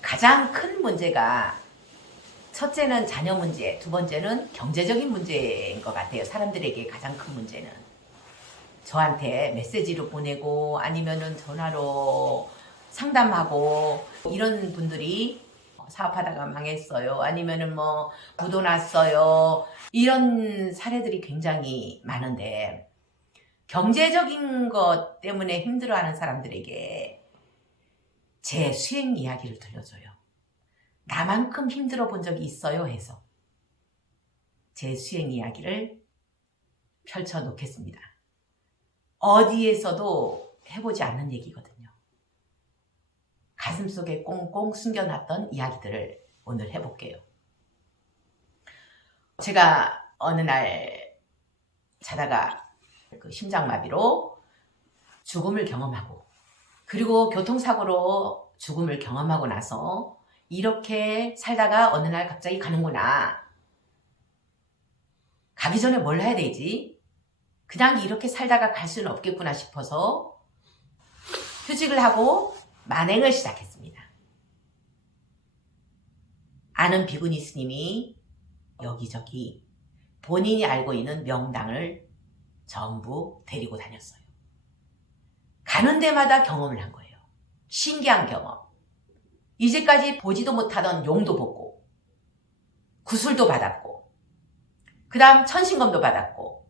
가장 큰 문제가 첫째는 자녀 문제, 두 번째는 경제적인 문제인 것 같아요. 사람들에게 가장 큰 문제는. 저한테 메시지로 보내고 아니면은 전화로 상담하고 이런 분들이 사업하다가 망했어요. 아니면은 뭐 났어요. 이런 사례들이 굉장히 많은데 경제적인 것 때문에 힘들어하는 사람들에게 제 수행 이야기를 들려줘요. 나만큼 힘들어 본 적이 있어요 해서 제 수행 이야기를 펼쳐 놓겠습니다. 어디에서도 해보지 않는 얘기거든요. 가슴 속에 꽁꽁 숨겨놨던 이야기들을 오늘 해볼게요. 제가 어느 날 자다가 그 심장마비로 죽음을 경험하고 그리고 교통사고로 죽음을 경험하고 나서 이렇게 살다가 어느 날 갑자기 가는구나. 가기 전에 뭘 해야 되지? 그냥 이렇게 살다가 갈 수는 없겠구나 싶어서 휴직을 하고 만행을 시작했습니다. 아는 비구니 스님이 여기저기 본인이 알고 있는 명당을 전부 데리고 다녔어요. 가는 데마다 경험을 한 거예요. 신기한 경험. 이제까지 보지도 못하던 용도 보고, 구슬도 받았고, 그 다음 천신검도 받았고,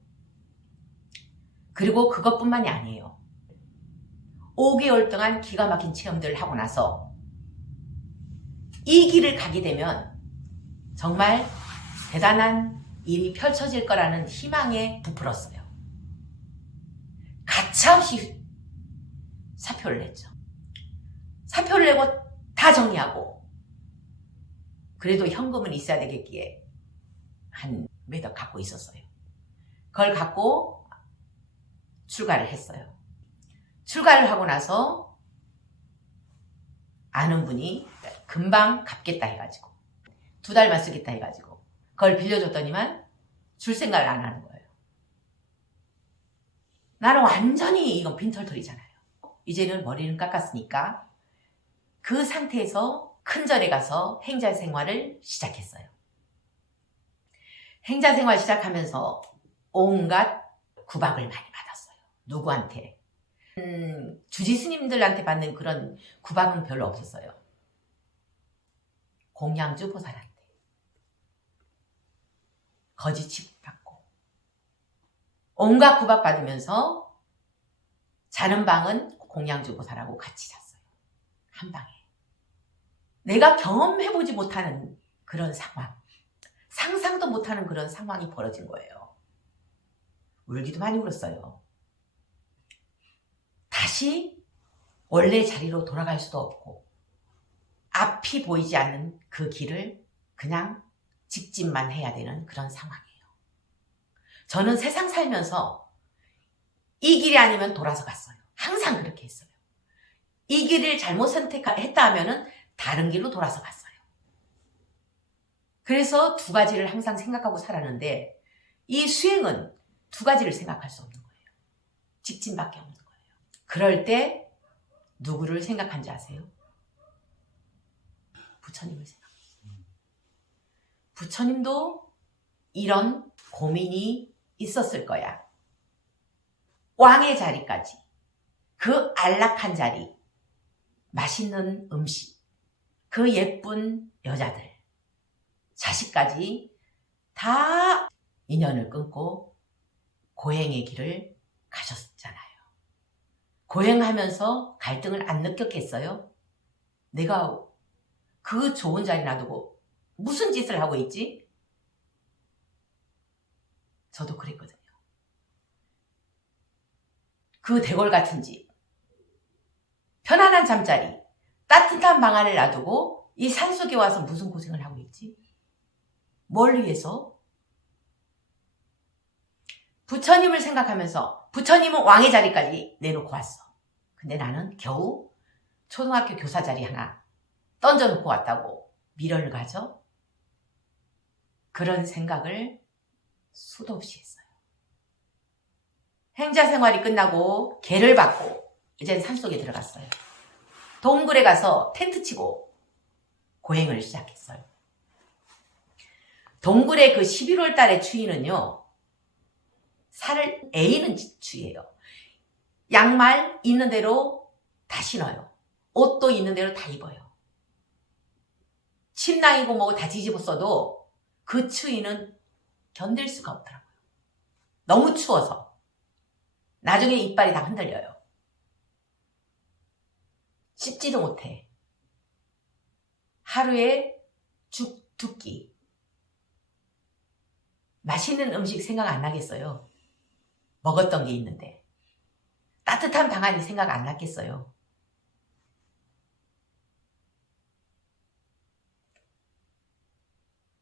그리고 그것뿐만이 아니에요. 5개월 동안 기가 막힌 체험들을 하고 나서 이 길을 가게 되면 정말 대단한 일이 펼쳐질 거라는 희망에 부풀었어요. 가차없이 사표를 냈죠. 사표를 내고 다 정리하고 그래도 현금은 있어야 되겠기에 한 매덕 갖고 있었어요. 그걸 갖고 출가를 했어요. 출가를 하고 나서 아는 분이 금방 갚겠다 해가지고 두 달만 쓰겠다 해가지고 그걸 빌려줬더니만 줄 생각을 안 하는 거예요. 나는 완전히 이건 빈털털이잖아요. 이제는 머리는 깎았으니까 그 상태에서 큰 절에 가서 행자 생활을 시작했어요. 행자 생활 시작하면서 온갖 구박을 많이 받았어요. 누구한테? 음, 주지 스님들한테 받는 그런 구박은 별로 없었어요. 공양주 보살한테. 거짓 취급받고. 온갖 구박 받으면서 자는 방은 공양주 보살하고 같이 잤어요. 한 방에. 내가 경험해보지 못하는 그런 상황. 상상도 못하는 그런 상황이 벌어진 거예요. 울기도 많이 울었어요. 다시 원래 자리로 돌아갈 수도 없고 앞이 보이지 않는 그 길을 그냥 직진만 해야 되는 그런 상황이에요. 저는 세상 살면서 이 길이 아니면 돌아서 갔어요. 항상 그렇게 했어요. 이 길을 잘못 선택했다 하면은 다른 길로 돌아서 갔어요. 그래서 두 가지를 항상 생각하고 살았는데 이 수행은 두 가지를 생각할 수 없는 거예요. 직진밖에 없는 거예요. 그럴 때 누구를 생각한지 아세요? 부처님을 생각했어요. 부처님도 이런 고민이 있었을 거야. 왕의 자리까지, 그 안락한 자리, 맛있는 음식, 그 예쁜 여자들, 자식까지 다 인연을 끊고 고행의 길을 가셨잖아요. 고행하면서 갈등을 안 느꼈겠어요? 내가 그 좋은 자리 놔두고 무슨 짓을 하고 있지? 저도 그랬거든요. 그 대궐 같은 집, 편안한 잠자리, 따뜻한 방 안에 놔두고 이 산속에 와서 무슨 고생을 하고 있지? 뭘 위해서? 부처님을 생각하면서 부처님은 왕의 자리까지 내놓고 왔어. 근데 나는 겨우 초등학교 교사 자리 하나 던져놓고 왔다고 미련을 가져? 그런 생각을 수도 없이 했어요. 행자 생활이 끝나고 개를 받고 이젠 산속에 들어갔어요. 동굴에 가서 텐트 치고 고행을 시작했어요. 동굴의 그 11월 달의 추위는요, 살을 에이는 추위예요. 양말 있는 대로 다 신어요. 옷도 있는 대로 다 입어요. 침낭이고 뭐고 다 뒤집어 써도 그 추위는 견딜 수가 없더라고요. 너무 추워서. 나중에 이빨이 다 흔들려요. 씹지도 못해. 하루에 죽 두 끼. 맛있는 음식 생각 안 나겠어요. 먹었던 게 있는데. 따뜻한 방안이 생각 안 났겠어요.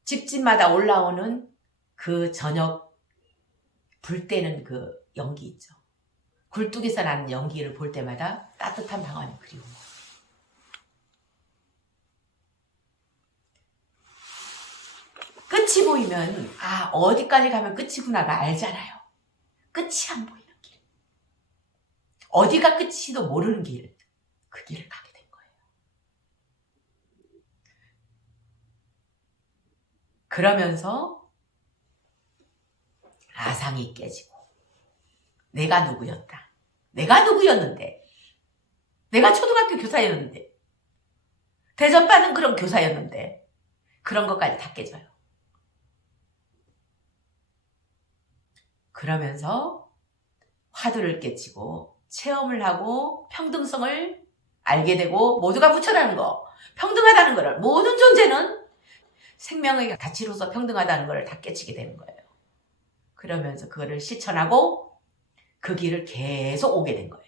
집집마다 올라오는 그 저녁 불 때는 그 연기 있죠. 굴뚝에서 나는 연기를 볼 때마다 따뜻한 방안이 그리워. 끝이 보이면 아 어디까지 가면 끝이구나가 알잖아요. 끝이 안 보이는 길. 어디가 끝이도 모르는 길. 그 길을 가게 된 거예요. 그러면서 아상이 깨지고 내가 누구였다. 내가 누구였는데. 내가 초등학교 교사였는데. 대접받는 그런 교사였는데. 그런 것까지 다 깨져요. 그러면서 화두를 깨치고 체험을 하고 평등성을 알게 되고 모두가 부처라는 거, 평등하다는 거를 모든 존재는 생명의 가치로서 평등하다는 것을 다 깨치게 되는 거예요. 그러면서 그거를 실천하고 그 길을 계속 오게 된 거예요.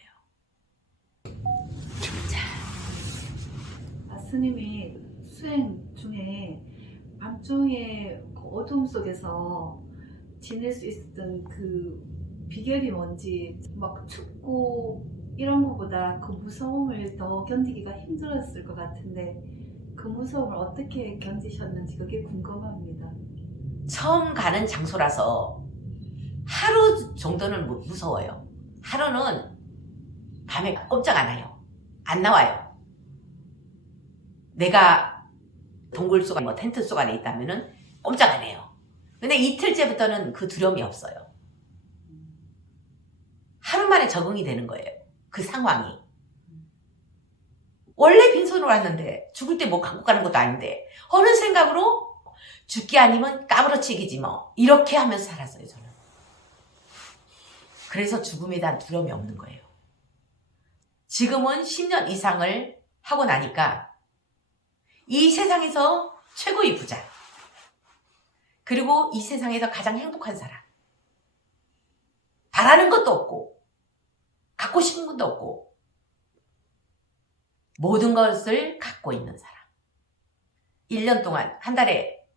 아, 스님이 수행 중에 밤중에 그 어둠 속에서 지낼 수 있었던 그 비결이 뭔지 막 춥고 이런 것보다 그 무서움을 더 견디기가 힘들었을 것 같은데 그 무서움을 어떻게 견디셨는지 그게 궁금합니다. 처음 가는 장소라서 하루 정도는 무- 무서워요. 하루는 밤에 꼼짝 안 해요. 안 나와요. 내가 동굴 속, 뭐 텐트 속 안에 있다면은 꼼짝 안 해요. 근데 이틀째부터는 그 두려움이 없어요. 하루 만에 적응이 되는 거예요. 그 상황이. 원래 빈손으로 왔는데 죽을 때 뭐 갖고 가는 것도 아닌데 어느 생각으로 죽기 아니면 까무러치기지 뭐 이렇게 하면서 살았어요 저는. 그래서 죽음에 대한 두려움이 없는 거예요. 지금은 10년 이상을 하고 나니까 이 세상에서 최고의 부자 그리고 이 세상에서 가장 행복한 사람 바라는 것도 없고 갖고 싶은 것도 없고 모든 것을 갖고 있는 사람 1년 동안 한 달에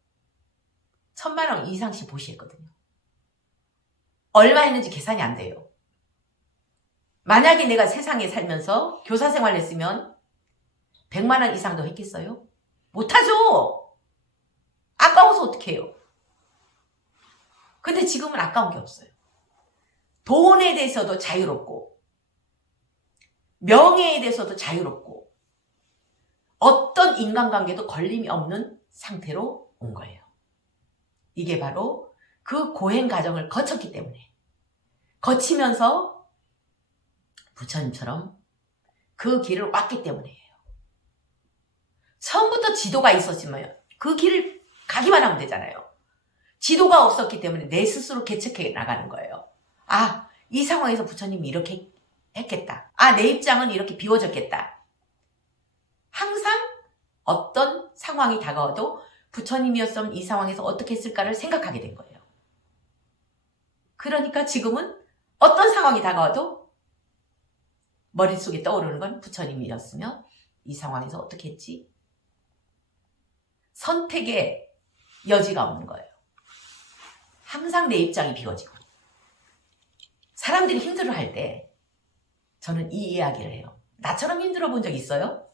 천만 원 이상씩 보시했거든요. 얼마 했는지 계산이 안 돼요. 만약에 내가 세상에 살면서 교사 생활 했으면 100만 원 이상도 했겠어요? 못하죠! 아까워서 어떡해요? 근데 지금은 아까운 게 없어요. 돈에 대해서도 자유롭고, 명예에 대해서도 자유롭고, 어떤 인간관계도 걸림이 없는 상태로 온 거예요. 이게 바로 그 고행 과정을 거쳤기 때문에 거치면서 부처님처럼 그 길을 왔기 때문이에요. 처음부터 지도가 있었지만 그 길을 가기만 하면 되잖아요. 지도가 없었기 때문에 내 스스로 개척해 나가는 거예요. 아, 이 상황에서 부처님이 이렇게 했겠다. 아, 내 입장은 이렇게 비워졌겠다. 항상 어떤 상황이 다가와도 부처님이었으면 이 상황에서 어떻게 했을까를 생각하게 된 거예요. 그러니까 지금은 어떤 상황이 다가와도 머릿속에 떠오르는 건 부처님이었으면 이 상황에서 어떻게 했지? 선택의 여지가 없는 거예요. 항상 내 입장이 비워지고. 사람들이 힘들어 할 때 저는 이 이야기를 해요. 나처럼 힘들어 본 적 있어요?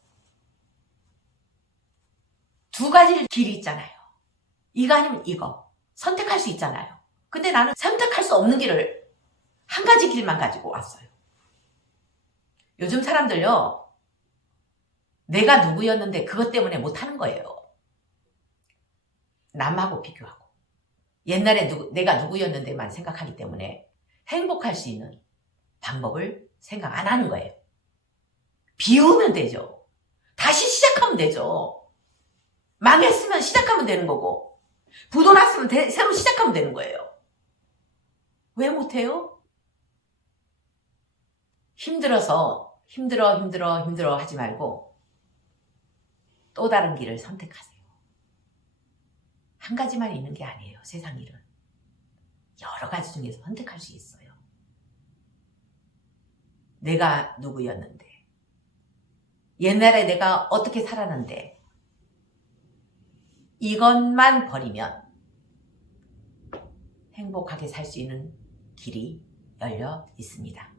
두 가지 길이 있잖아요. 이거 아니면 이거. 선택할 수 있잖아요. 근데 나는 선택할 수 없는 길을 한 가지 길만 가지고 왔어요. 요즘 사람들요, 내가 누구였는데 그것 때문에 못하는 거예요. 남하고 비교하고. 옛날에 누구, 내가 누구였는데만 생각하기 때문에 행복할 수 있는 방법을 생각 안 하는 거예요. 비우면 되죠. 다시 시작하면 되죠. 망했으면 시작하면 되는 거고, 부도 났으면 대- 새로 시작하면 되는 거예요. 왜 못해요? 힘들어서 힘들어 힘들어 힘들어 하지 말고 또 다른 길을 선택하세요. 한 가지만 있는 게 아니에요. 세상 일은 여러 가지 중에서 선택할 수 있어요. 내가 누구였는데 옛날에 내가 어떻게 살았는데 이것만 버리면 행복하게 살 수 있는 길이 열려 있습니다.